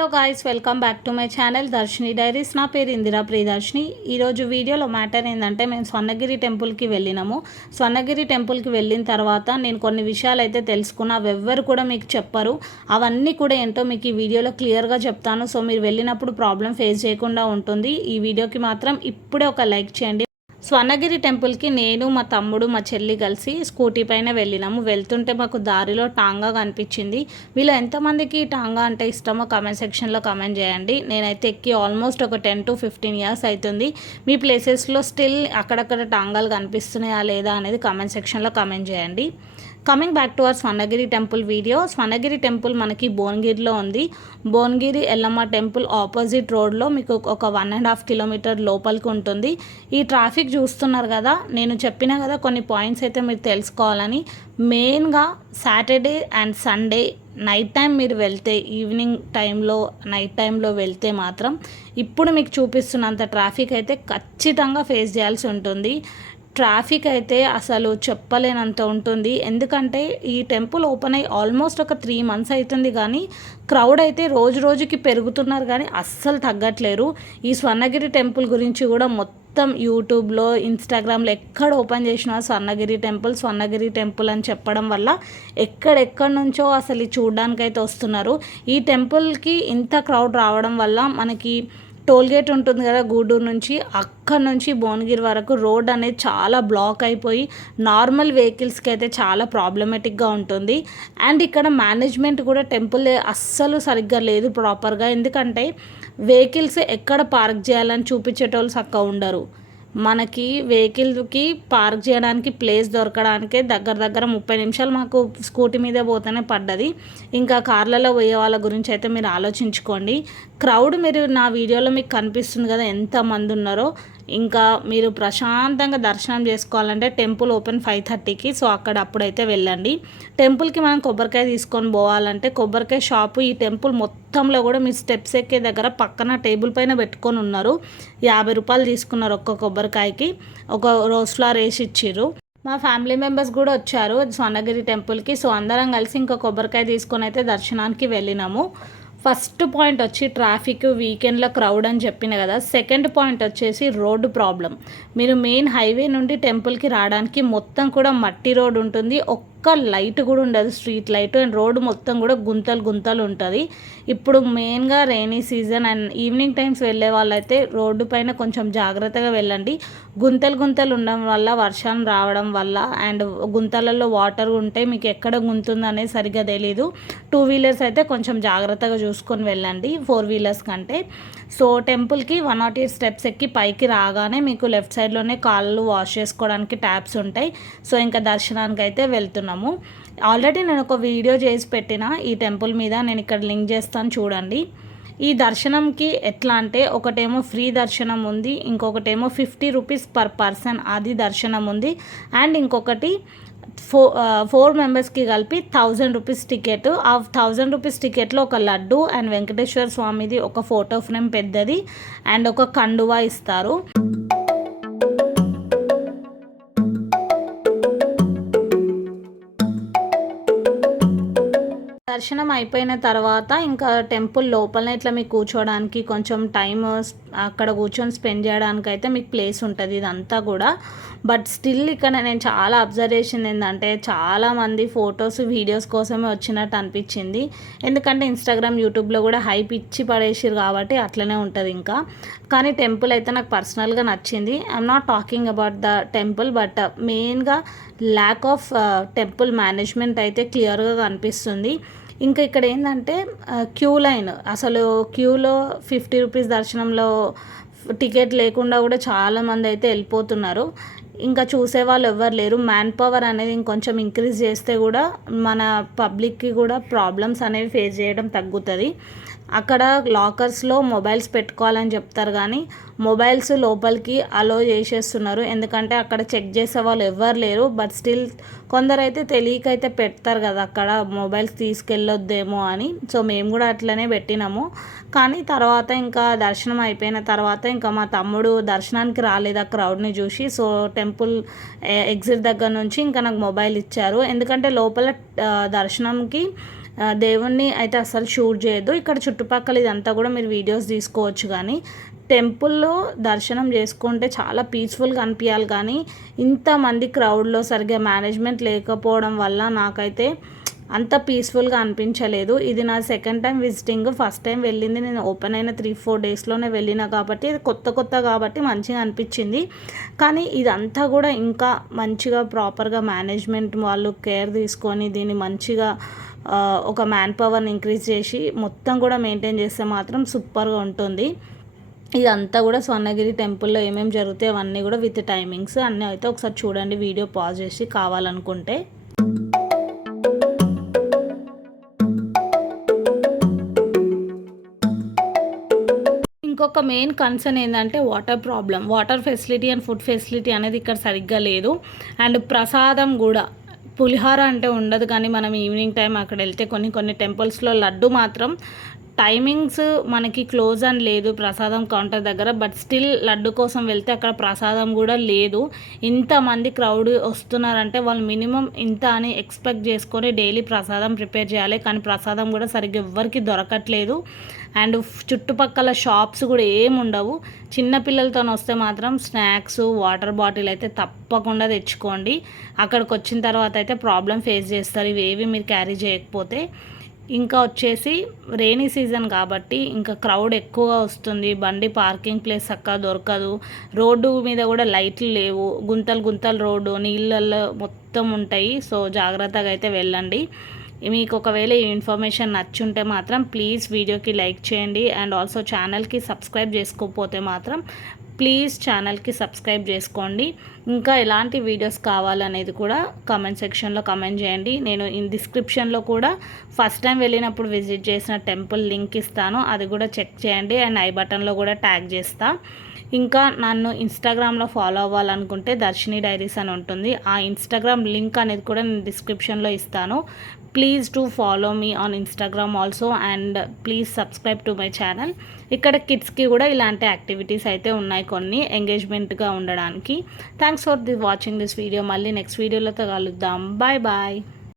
Hello guys, welcome back to my channel Darshini diaries. నా పేరు ఇందిరా ప్రియదర్శిని. ఈరోజు వీడియోలో మ్యాటర్ ఏంటంటే మేము స్వర్ణగిరి టెంపుల్కి వెళ్ళినాము. స్వర్ణగిరి టెంపుల్కి వెళ్ళిన తర్వాత నేను కొన్ని విషయాలు అయితే తెలుసుకున్నా, అవి ఎవ్వరు కూడా మీకు చెప్పరు. అవన్నీ కూడా ఏంటో మీకు ఈ వీడియోలో క్లియర్గా చెప్తాను. సో మీరు వెళ్ళినప్పుడు ప్రాబ్లం ఫేస్ చేయకుండా ఉంటుంది. ఈ వీడియోకి మాత్రం ఇప్పుడే ఒక లైక్ చేయండి. స్వర్ణగిరి టెంపుల్కి నేను, మా తమ్ముడు, మా చెల్లి కలిసి స్కూటీ పైన వెళ్ళినాము. వెళ్తుంటే మాకు దారిలో టాంగా కనిపించింది. వీళ్ళు ఎంతమందికి టాంగా అంటే ఇష్టమో కామెంట్ సెక్షన్లో కామెంట్ చేయండి. నేనైతే ఎక్కి ఆల్మోస్ట్ ఒక 10 to 15 years అవుతుంది. మీ ప్లేసెస్లో స్టిల్ అక్కడక్కడ టాంగాలు కనిపిస్తున్నాయా లేదా అనేది కామెంట్ సెక్షన్లో కామెంట్ చేయండి. Coming back to our Swarnagiri temple video. Swarnagiri temple మనకి భువనగిరిలో ఉంది. భువనగిరి ఎల్లమ్మ టెంపుల్ ఆపోజిట్ రోడ్లో మీకు ఒక 1.5 kilometer లోపలికి ఉంటుంది. ఈ ట్రాఫిక్ చూస్తున్నారు కదా, నేను చెప్పిన కదా కొన్ని పాయింట్స్ అయితే మీరు తెలుసుకోవాలని. మెయిన్గా Saturday and Sunday night time మీరు వెళ్తే, ఈవినింగ్ టైంలో నైట్ టైంలో వెళ్తే మాత్రం ఇప్పుడు మీకు చూపిస్తున్నంత ట్రాఫిక్ అయితే ఖచ్చితంగా ఫేస్ చేయాల్సి ఉంటుంది. ట్రాఫిక్ అయితే అసలు చెప్పలేనంత ఉంటుంది. ఎందుకంటే ఈ టెంపుల్ ఓపెన్ అయ్యి ఆల్మోస్ట్ ఒక 3 months అవుతుంది, కానీ క్రౌడ్ అయితే రోజు రోజుకి పెరుగుతున్నారు కానీ అస్సలు తగ్గట్లేరు. ఈ స్వర్ణగిరి టెంపుల్ గురించి కూడా మొత్తం యూట్యూబ్లో, ఇన్స్టాగ్రామ్లో ఎక్కడ ఓపెన్ చేసినా స్వర్ణగిరి టెంపుల్ అని చెప్పడం వల్ల ఎక్కడెక్కడి నుంచో అసలు చూడడానికైతే వస్తున్నారు. ఈ టెంపుల్కి ఇంత క్రౌడ్ రావడం వల్ల మనకి టోల్గేట్ ఉంటుంది కదా గూడూరు నుంచి, అక్కడ నుంచి భువనగిరి వరకు రోడ్ అనేది చాలా బ్లాక్ అయిపోయి నార్మల్ వెహికల్స్కి అయితే చాలా ప్రాబ్లమేటిక్గా ఉంటుంది. అండ్ ఇక్కడ మేనేజ్మెంట్ కూడా టెంపుల్ అస్సలు సరిగ్గా లేదు ప్రాపర్గా. ఎందుకంటే వెహికల్స్ ఎక్కడ పార్క్ చేయాలని చూపించేటోళ్ళు చక్కగా ఉండరు. మనకి వెహికల్కి పార్క్ చేయడానికి ప్లేస్ దొరకడానికే దగ్గర 30 నిమిషాలు మాకు స్కూటీ మీదే పోతేనే పడ్డది. ఇంకా కార్లలో పోయే వాళ్ళ గురించి అయితే మీరు ఆలోచించుకోండి. క్రౌడ్ మీరు నా వీడియోలో మీకు కనిపిస్తుంది కదా ఎంతమంది ఉన్నారో. ఇంకా మీరు ప్రశాంతంగా దర్శనం చేసుకోవాలంటే టెంపుల్ ఓపెన్ 5:30కి. సో అప్పుడైతే వెళ్ళండి. టెంపుల్కి మనం కొబ్బరికాయ తీసుకొని పోవాలంటే కొబ్బరికాయ షాపు ఈ టెంపుల్ మొత్తంలో కూడా మీ స్టెప్స్ ఎక్కే దగ్గర పక్కన టేబుల్ పైన పెట్టుకొని ఉన్నారు. 50 రూపాయలు తీసుకున్నారు ఒక్క కొబ్బరికాయకి. ఒక రోజ్ ఫ్లవర్ వేసి ఇచ్చిర్రు. మా ఫ్యామిలీ మెంబర్స్ కూడా వచ్చారు స్వర్ణగిరి టెంపుల్కి. సో అందరం కలిసి ఇంకా కొబ్బరికాయ తీసుకొని అయితే దర్శనానికి వెళ్ళినాము. ఫస్ట్ పాయింట్ వచ్చి ట్రాఫిక్, వీకెండ్లో క్రౌడ్ అని చెప్పిన కదా. సెకండ్ పాయింట్ వచ్చేసి రోడ్డు ప్రాబ్లం. మీరు మెయిన్ హైవే నుండి టెంపుల్కి రావడానికి మొత్తం కూడా మట్టి రోడ్ ఉంటుంది. ఒక్క లైట్ కూడా ఉండదు, స్ట్రీట్ లైట్. అండ్ రోడ్డు మొత్తం కూడా గుంతలు ఉంటుంది. ఇప్పుడు మెయిన్గా rainy season and evening times వెళ్ళే వాళ్ళైతే రోడ్డు పైన కొంచెం జాగ్రత్తగా వెళ్ళండి. గుంతలు ఉండడం వల్ల, వర్షం రావడం వల్ల అండ్ గుంతలలో వాటర్ ఉంటే మీకు ఎక్కడ గుంతుంది అనేది సరిగ్గా తెలీదు. 2 wheelers అయితే కొంచెం జాగ్రత్తగా చూసుకొని వెళ్ళండి 4 wheelers కంటే. సో టెంపుల్కి 108 steps ఎక్కి పైకి రాగానే మీకు లెఫ్ట్ సైడ్లోనే కాళ్ళు వాష్ చేసుకోవడానికి ట్యాప్స్ ఉంటాయి. సో ఇంకా దర్శనానికి అయితే వెళ్తున్నాము. ఆల్రెడీ నేను ఒక వీడియో చేసి పెట్టిన ఈ టెంపుల్ మీద, నేను ఇక్కడ లింక్ చేస్తాను చూడండి. ఈ దర్శనంకి ఎట్లా అంటే ఒకటేమో ఫ్రీ దర్శనం ఉంది, ఇంకొకటేమో 50 rupees పర్ పర్సన్ అది దర్శనం ఉంది. అండ్ ఇంకొకటి 4 మెంబర్స్కి కలిపి 1000 rupees టికెట్. ఆ 1000 rupees టికెట్లో ఒక లడ్డు అండ్ వెంకటేశ్వర స్వామిది ఒక ఫోటో ఫ్రేమ్ పెద్దది అండ్ ఒక కండువా ఇస్తారు. దర్శనం అయిపోయిన తర్వాత ఇంకా టెంపుల్ లోపలనే ఇట్లా మీకు కూర్చోవడానికి కొంచెం టైం అక్కడ కూర్చొని స్పెండ్ చేయడానికి అయితే మీకు ప్లేస్ ఉంటుంది ఇదంతా కూడా. బట్ స్టిల్ ఇక్కడ నేను చాలా అబ్జర్వేషన్ ఏంటంటే చాలామంది ఫొటోస్, వీడియోస్ కోసమే వచ్చినట్టు అనిపించింది. ఎందుకంటే ఇన్స్టాగ్రామ్, యూట్యూబ్లో కూడా హైప్ ఇచ్చి పడేసారు కాబట్టి అట్లనే ఉంటుంది ఇంకా. కానీ టెంపుల్ అయితే నాకు పర్సనల్గా నచ్చింది. I'm not talking about the temple, but మెయిన్గా ల్యాక్ ఆఫ్ టెంపుల్ మేనేజ్మెంట్ అయితే క్లియర్గా కనిపిస్తుంది. ఇంకా ఇక్కడ ఏంటంటే క్యూ లైన్, అసలు క్యూలో 50 rupees దర్శనంలో టికెట్ లేకుండా కూడా చాలామంది అయితే వెళ్ళిపోతున్నారు. ఇంకా చూసేవాళ్ళు ఎవ్వరు లేరు. మ్యాన్ పవర్ అనేది ఇంకొంచెం ఇంక్రీజ్ చేస్తే కూడా మన పబ్లిక్కి కూడా ప్రాబ్లమ్స్ అనేవి ఫేస్ చేయడం తగ్గుతుంది. అక్కడ లాకర్స్లో మొబైల్స్ పెట్టుకోవాలని చెప్తారు, కానీ మొబైల్స్ లోపలికి అలో చేసేస్తున్నారు. ఎందుకంటే అక్కడ చెక్ చేసే వాళ్ళు ఎవ్వరు లేరు. బట్ స్టిల్ కొందరైతే తెలియకైతే పెడతారు కదా అక్కడ మొబైల్స్ తీసుకెళ్ళొద్దేమో అని. సో మేము కూడా అట్లనే పెట్టినాము. కానీ తర్వాత ఇంకా దర్శనం అయిపోయిన తర్వాత ఇంకా మా తమ్ముడు దర్శనానికి రాలేదు ఆ క్రౌడ్ని చూసి. సో టెంపుల్ ఎగ్జిట్ దగ్గర నుంచి ఇంకా నాకు మొబైల్ ఇచ్చారు. ఎందుకంటే లోపల దర్శనంకి దేవుణ్ణి అయితే అసలు షూట్ చేయొద్దు. ఇక్కడ చుట్టుపక్కల ఇదంతా కూడా మీరు వీడియోస్ తీసుకోవచ్చు. కానీ టెంపుల్లో దర్శనం చేసుకుంటే చాలా పీస్ఫుల్గా అనిపించాలి. కానీ ఇంతమంది క్రౌడ్లో సరిగ్గా మేనేజ్మెంట్ లేకపోవడం వల్ల నాకైతే అంత పీస్ఫుల్గా అనిపించలేదు. ఇది నా second time visiting. First time వెళ్ళింది నేను ఓపెన్ అయిన 3-4 డేస్లోనే వెళ్ళిన కాబట్టి ఇది కొత్త కాబట్టి మంచిగా అనిపించింది. కానీ ఇదంతా కూడా ఇంకా మంచిగా ప్రాపర్గా మేనేజ్మెంట్ వాళ్ళు కేర్ తీసుకొని దీన్ని మంచిగా ఒక మ్యాన్ పవర్ని ఇంక్రీజ్ చేసి మొత్తం కూడా మెయింటైన్ చేస్తే మాత్రం సూపర్గా ఉంటుంది. ఇదంతా కూడా స్వర్ణగిరి టెంపుల్లో ఏమేమి జరుగుతాయి అవన్నీ కూడా విత్ టైమింగ్స్ అన్నీ అయితే ఒకసారి చూడండి, వీడియో పాజ్ చేసి కావాలనుకుంటే. ఇంకొక మెయిన్ కన్సర్న్ ఏంటంటే water problem. Water facility and food facility అనేది ఇక్కడ సరిగ్గా లేదు. అండ్ ప్రసాదం కూడా పులిహోర అంటే ఉండదు. కానీ మనం ఈవినింగ్ టైం అక్కడ వెళ్తే కొన్ని టెంపుల్స్లో లడ్డు మాత్రం టైమింగ్స్ మనకి క్లోజ్ అని లేదు ప్రసాదం కౌంటర్ దగ్గర. బట్ స్టిల్ లడ్డు కోసం వెళ్తే అక్కడ ప్రసాదం కూడా లేదు. ఇంతమంది క్రౌడ్ వస్తున్నారంటే వాళ్ళు మినిమం ఇంత అని ఎక్స్పెక్ట్ చేసుకొని డైలీ ప్రసాదం ప్రిపేర్ చేయాలి. కానీ ప్రసాదం కూడా సరిగ్గా ఎవ్వరికి దొరకట్లేదు. అండ్ చుట్టుపక్కల షాప్స్ కూడా ఏముండవు. చిన్నపిల్లలతో వస్తే మాత్రం స్నాక్స్, వాటర్ బాటిల్ అయితే తప్పకుండా తెచ్చుకోండి. అక్కడికి వచ్చిన తర్వాత అయితే ప్రాబ్లం ఫేస్ చేస్తారు ఇవేవి మీరు క్యారీ చేయకపోతే. ఇంకా వచ్చేసి రెయినీ సీజన్ కాబట్టి ఇంకా క్రౌడ్ ఎక్కువగా వస్తుంది. బండి పార్కింగ్ ప్లేస్ చక్కగా దొరకదు. రోడ్డు మీద కూడా లైట్లు లేవు. గుంతలు రోడ్డు, నీళ్ళల్లో మొత్తం ఉంటాయి. సో జాగ్రత్తగా అయితే వెళ్ళండి. మీకు ఒకవేళ ఈ ఇన్ఫర్మేషన్ నచ్చుంటే మాత్రం ప్లీజ్ వీడియోకి లైక్ చేయండి. అండ్ ఆల్సో ఛానల్కి సబ్స్క్రైబ్ చేసుకోకపోతే మాత్రం ప్లీజ్ ఛానల్కి సబ్స్క్రైబ్ చేసుకోండి. ఇంకా ఎలాంటి వీడియోస్ కావాలనేది కూడా కామెంట్ సెక్షన్లో కామెంట్ చేయండి. నేను డిస్క్రిప్షన్లో కూడా ఫస్ట్ టైం వెళ్ళినప్పుడు విజిట్ చేసిన టెంపుల్ లింక్ ఇస్తాను, అది కూడా చెక్ చేయండి. అండ్ ఐ బటన్లో కూడా ట్యాగ్ చేస్తా. ఇంకా నన్ను ఇన్స్టాగ్రామ్లో ఫాలో అవ్వాలనుకుంటే దర్శిని డైరీస్ అని ఉంటుంది. ఆ ఇన్స్టాగ్రామ్ లింక్ అనేది కూడా నేను డిస్క్రిప్షన్లో ఇస్తాను. Please to follow me on Instagram also and please subscribe to my channel. ఇక్కడ కిడ్స్కి కూడా ఇలాంటి యాక్టివిటీస్ అయితే ఉన్నాయి కొన్ని ఎంగేజ్మెంట్గా ఉండడానికి. Thanks for watching this video. మళ్ళీ నెక్స్ట్ వీడియోలో కలుద్దాం. Bye bye.